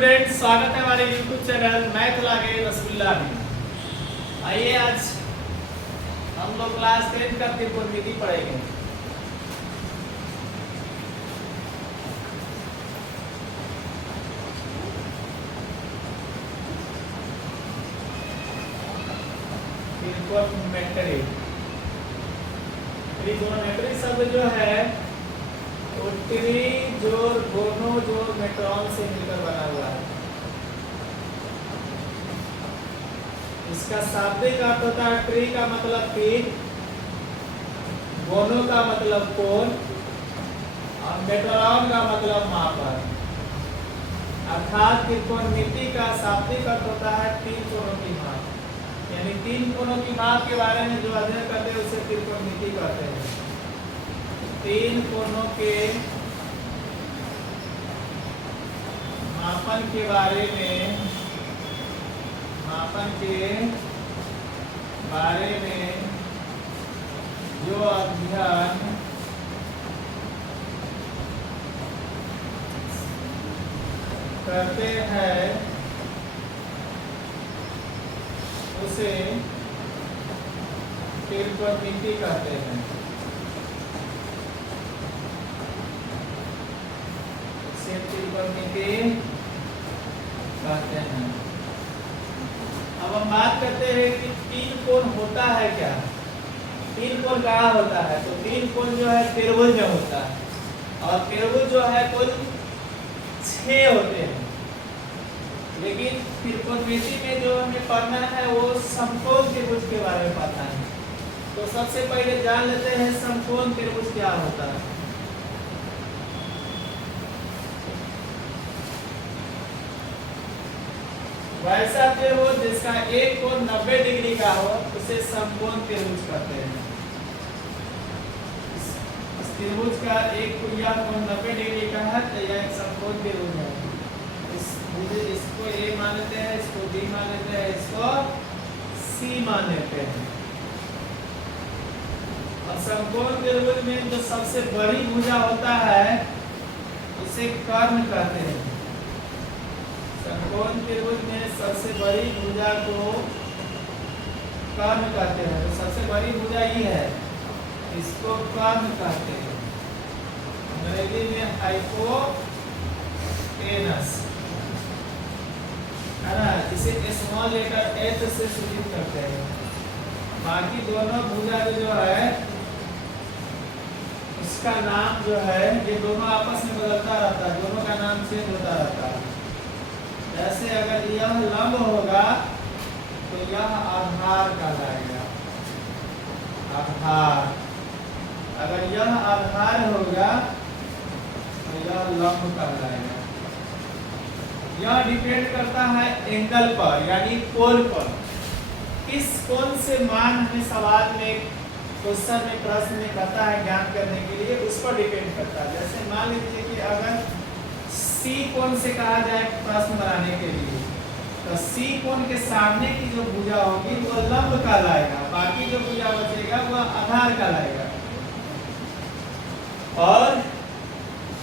Student, स्वागत है हमारे YouTube चैनल मैथ लागे रसगुल्ला में। आइए आज हम लोग क्लास 10 का त्रिकोणमिति पढ़ेंगे। त्रिकोणमिति शब्द जो है वो त्रि जोड़ गोनो जोड़ मेट्रॉन से मिलकर बना हुआ है। इसका शाब्दिक अर्थ होता है त्रि का मतलब तीन, गोनो का मतलब कोण और मेट्रॉन का मतलब मापन। अर्थात त्रिकोणमिति का शाब्दिक अर्थ होता है तीन कोणों की माप, यानी तीन कोणों की माप के बारे में जो अध्ययन करते हैं उसे त्रिकोणमिति कहते हैं। तीन कोणों के मापन के बारे में जो अध्ययन करते हैं उसे त्रिकोणमिति कहते हैं। त्रिकोणमिति कहते हैं। अब हम बात करते हैं कि तीन कोण होता है क्या, तीन कोण कहाँ होता है। तो तीन कोण जो है त्रिभुज में होता है, और त्रिभुज जो है कुल 6 होते हैं। लेकिन त्रिकोणमिति में जो हमें पढ़ना है वो समकोण त्रिभुज के बारे में पढ़ना है। तो सबसे पहले जान लेते हैं समकोण त्रिभुज क्या होता है। वैसा त्रिभुज जिसका एक कोण 90 डिग्री का हो उसे समकोण त्रिभुज कहते हैं। इस त्रिभुज का एक कोण 90 डिग्री का है तो यह एक समकोण त्रिभुज है। इसको ए मान लेते हैं, इसको बी मान लेते हैं, इसको सी मान लेते हैं। और समकोण त्रिभुज में जो सबसे बड़ी भुजा होता है उसे कर्ण कहते हैं। समकोण त्रिभुज में सबसे बड़ी भुजा को कर्ण कहते हैं। तो सबसे बड़ी भुजा ये है, इसको कर्ण कहते हैं। अंग्रेजी में हाइपोटेनस है ना, इसे स्मॉल लेटर एच से सूचित करते हैं। बाकी दोनों भुजा जो है उसका नाम जो है ये दोनों आपस में बदलता रहता है, दोनों का नाम चेंज होता रहता है। जैसे अगर यह लंब होगा तो यह आधार कहलाएगा, आधार। अगर यह आधार होगा तो यह लंब कहलाएगा। यह डिपेंड करता है एंगल पर, यानी कोण पर। किस कोण से मान हमें सवाल में, क्वेश्चन में, प्रश्न में कहता है ज्ञान करने के लिए, उस पर डिपेंड करता है। जैसे मान लीजिए कि अगर सी कोण से कहा जाए प्रश्न बनाने के लिए, तो सी कोण के सामने की जो भुजा होगी वो लंब कहलाएगा, बाकी जो भुजा बचेगा वह आधार कहलाएगा। और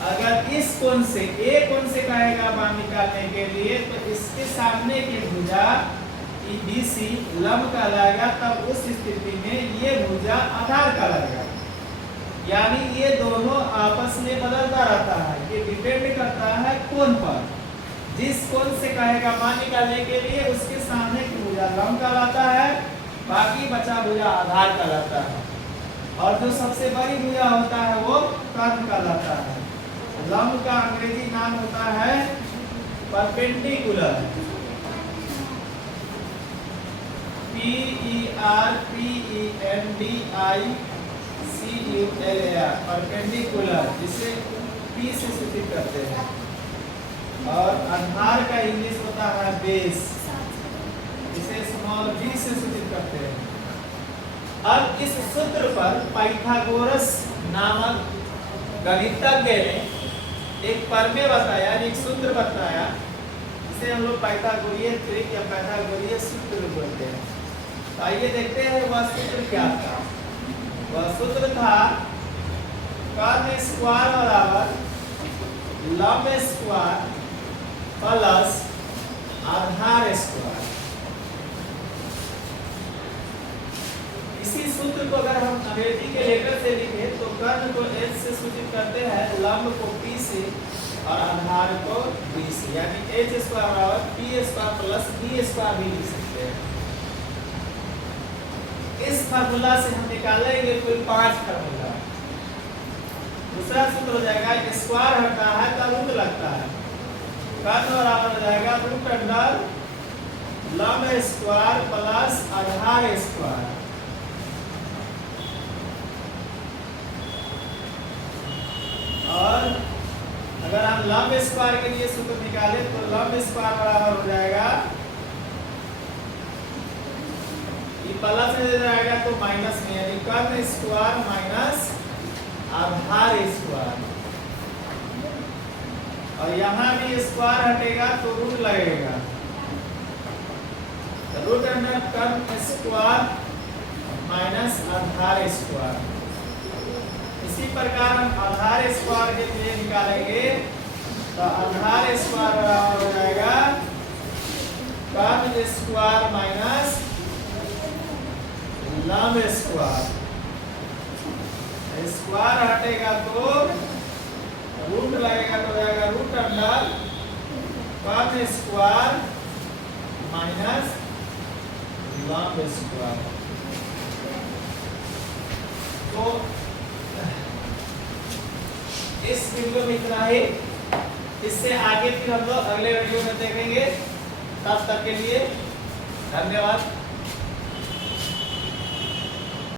अगर इस कोण से, ए कोण से कहेगा मान निकालने के लिए, तो इसके सामने की भुजा BC लंब कहलाएगा। तब उस स्थिति में ये भुजा आधार कहलाएगा। यानी ये दोनों आपस में बदलता रहता है, ये डिपेंड करता है कोण पर। जिस कोण से कहेगा मान निकालने के लिए उसके सामने की भुजा लंब कहलाता है, बाकी बचा भुजा आधार कहलाता है। और जो सबसे बड़ी भुजा होता है वो कर्ण कहलाता है। लंब का अंग्रेजी नाम होता है परपेंडिकुलर, PERPENDICULAR, परपेंडिकुलर, जिसे P से सूचित करते हैं। और आधार का इंग्लिश होता है बेस, जिसे स्मॉल b से सूचित करते हैं। अब इस सूत्र पर पाइथागोरस नामक गणितज्ञ ने एक प्रमेय बताया, एक सूत्र बताया, जिसे हम लोग पाइथागोरियन ट्रिक या पाइथागोरियन सूत्र बोलते हैं। तो आइए देखते हैं वह सूत्र क्या था। वह सूत्र था कर्ण स्क्वायर बराबर लंब स्क्वायर प्लस आधार स्क्वायर। इसी सूत्र को अगर हम अंग्रेजी के लेटर से लिखे तो कर्ण को h से सूचित करते हैं, लंब को p से और आधार को b से, यानी h स्क्वायर बराबर p square plus b square भी लिख सकते हैं। इस फार्मूला से हम निकालेंगे कुल 5 फार्मूला। दूसरा सूत्र हो जाएगा स्क्वायर हटता है तो रूट लगता है, कर्ण बराबर हो जाएगा रूट अंडर लंब स्क्वायर प्लस आधार स्क्वायर। और अगर हम लंब स्क्वायर के लिए सूत्र निकालें तो लंब स्क्वायर बराबर हो जाएगा, ये प्लस में दे जाएगा तो माइनस में, यानी कर्ण स्क्वायर माइनस आधार स्क्वायर। और यहाँ भी स्क्वायर हटेगा तो रूट लगेगा, रूट अंडर कर्ण स्क्वायर माइनस आधार स्क्वायर। इसी प्रकार हम आधार स्क्वायर के लिए निकालेंगे तो आधार स्क्वायर बराबर हो जाएगा कर्ण स्क्वायर माइनस लंब स्क्वायर। स्क्वायर हटेगा तो रूट लगेगा तो हो जाएगा रूट अंडर कर्ण स्क्वायर माइनस लंब स्क्वायर। तो इस वीडियो में इतना ही, इससे आगे फिर हम लोग अगले वीडियो में देखेंगे। तब तक के लिए धन्यवाद।